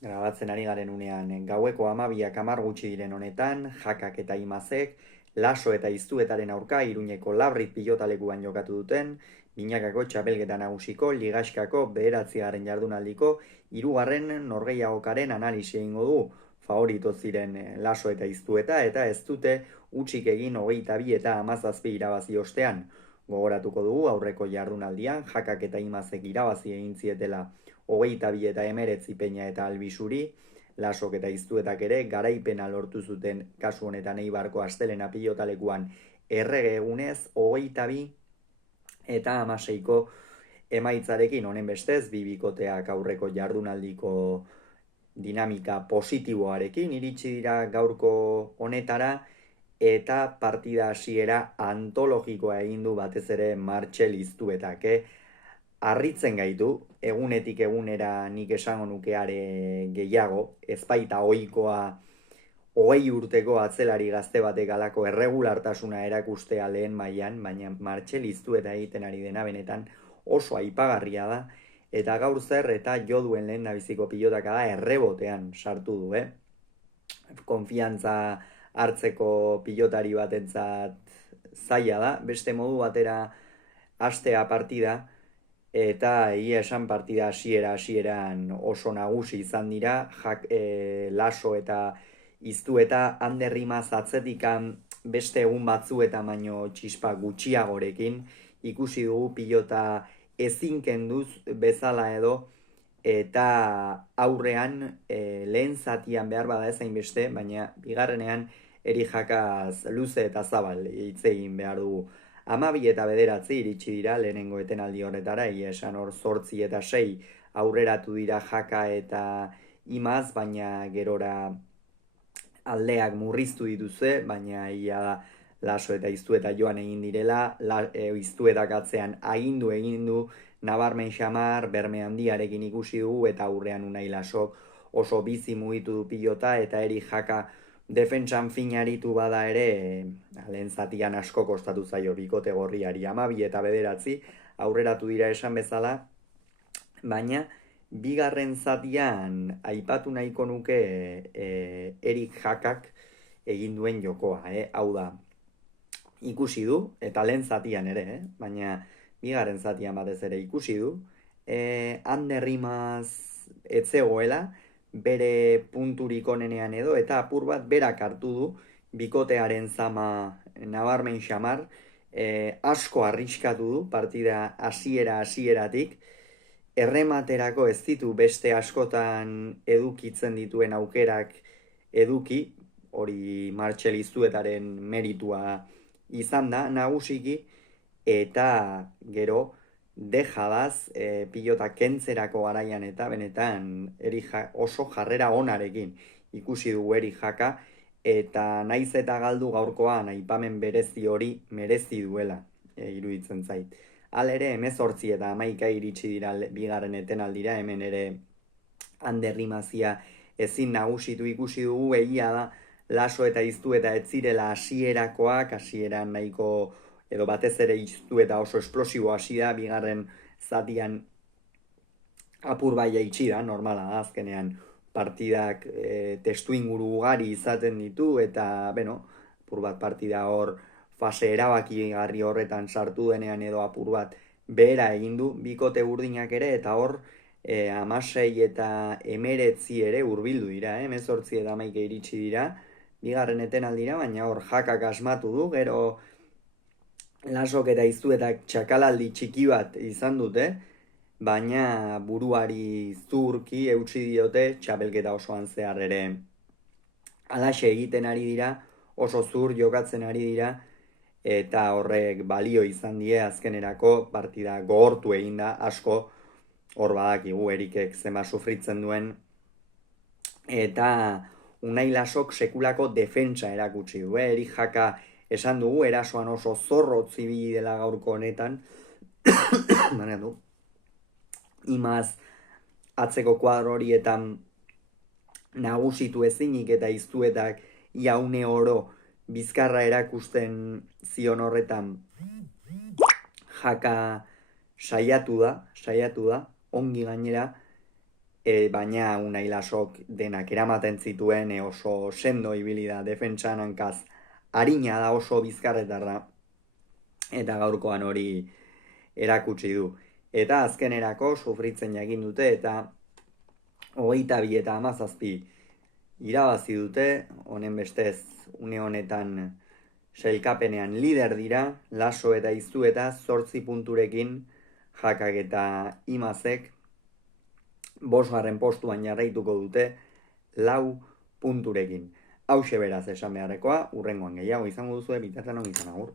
Grabatzen ari garen unean, gaueko 12:10 gutxi diren honetan, jakak eta imazek, laso eta iztuetaren aurka Iruñeko Labrit pilotalekuan jokatu duten, binakako txapelketa nagusiko, ligaxkako bederatzigarren jardunaldiko, hirugarren norgehiagokaren analisi egingo du, favorito ziren laso eta iztueta, eta ez dute utxik egin 22 eta 17 irabazi ostean. Gogoratuko dugu aurreko jardunaldian, jakak eta imazek irabazi egin zietela 22 eta 19 peina eta albisuri, lasok eta iztuetak ere garaipena lortu zuten kasu honetan Eibarko astelena pilotalekuan errege egunez 22 eta 16ko emaitzarekin honen bestez, bibikoteak aurreko jardunaldiko dinamika positiboarekin iritsi dira gaurko honetara, eta partida hasiera antologikoa egin du batez ere Martxel iztuetak, Harritzen gaitu, egunetik egunera nik esango nukeare gehiago, ez baita ohikoa 20 urteko atzelari gazte batek alako erregulartasuna erakustea lehen mailan, baina Martxel iztueta egiten ari dena benetan oso aipagarria da, eta gaur zer eta jo duen lehen nabiziko pilotaka da errebotean sartu du, Konfiantza hartzeko pilotari batentzat zaila da, beste modu batera hastea partida, eta egia esan partida hasieran oso nagusi izan dira, laso eta iztu eta handerrimaz atzetikan beste egun batzuetan baino txispa gutxiagorekin ikusi dugu pilota ezin kenduz bezala edo, eta aurrean lehen zatian behar bada ezain beste, baina bigarrenean eri jakaz luze eta zabal hitz egin behar dugu. 12 eta 9 iritsi dira lehenengo etenaldi horretara, egia esan hor 8 eta 6 aurreratu dira jaka eta imaz, baina gerora aldeak murriztu dituzte, baina ia da laso eta iztu eta joan egin direla, iztuetak atzean agindu egin du, nabarmen xamar, berme handiarekin ikusi dugu, eta aurrean unai lasok oso bizi mugitu du pilota, eta eri jaka defentsan finaritu bada ere, lehen zatian asko kostatu zaio bikote gorriari 12 eta 9 aurreratu dira esan bezala, baina bigarren zatian aipatu nahiko nuke Erik jakak egin duen jokoa, hau da, ikusi du, eta lehen zatian ere, baina bigarren zatian batez ere ikusi du, Ander Rimaz etzegoela, bere punturik onenean edo, eta apur bat berak hartu du, bikotearen zama nabarmen xamar, asko arriskatu du partida hasieratik, errematerako ez ditu beste askotan edukitzen dituen aukerak eduki, hori Martxel iztuetaren meritua izan da nagusiki, eta gero dejadaz pilota kentzerako garaian eta benetan oso jarrera onarekin ikusi dugu eri jaka, eta naiz eta galdu gaurkoan aipamen berezi hori merezi duela iruditzen zait. Halere 18 eta 11 iritsi dira bigarren etenaldira, hemen ere handerrimazia ezin nagusitu ikusi dugu, egia da laso eta iztu eta ez zirela hasierakoak, hasieran nahiko edo batez ere iztu eta oso esplosibo hasi da, bigarren zatian apur bai jaitsi da, normala da, azkenean partidak testu inguru ugari izaten ditu, eta apur bat partida hor fase erabakigarri horretan sartu denean edo apur bat behera egin du bikote urdinak ere, eta hor 16 eta 19 ere hurbildu dira, 18 eta 11 iritsi dira bigarren etenaldira, baina hor jakak asmatu du, gero lasok eta iztuetak txakalaldi txiki bat izan dute, baina buruari zurki eutsi diote txapelketa osoan zehar ere alaxe egiten ari dira, oso zur jokatzen ari dira, eta horrek balio izan die azkenerako partida gogortu egin da asko, hor badakigu erikek zenba sufritzen duen, eta unai lasok sekulako defentsa erakutsi du, erik jaka esan dugu erasoan oso zorro zibili dela gaurko honetan, du, imaz atzeko kuadro horietan nagusitu ezinik eta iztuetak jaune oro bizkarra erakusten zion horretan jaka saiatu da, ongi gainera, baina Unai Lasok denak eramaten zituen, oso sendo ibili da defentsan hankaz, arina da, oso bizkarretarra, eta gaurkoan hori erakutsi du. Eta azkenerako sufritzen egin dute, eta 22 eta 17 irabazi dute, honen bestez une honetan sailkapenean lider dira, Laso eta Iztu eta 8 punturekin, Jakak eta Imazek 5. postuan jarraituko dute 4 punturekin. Hauxe beraz esan beharrekoa, hurrengoan gehiago izango duzue, bitartean ongi izan agur.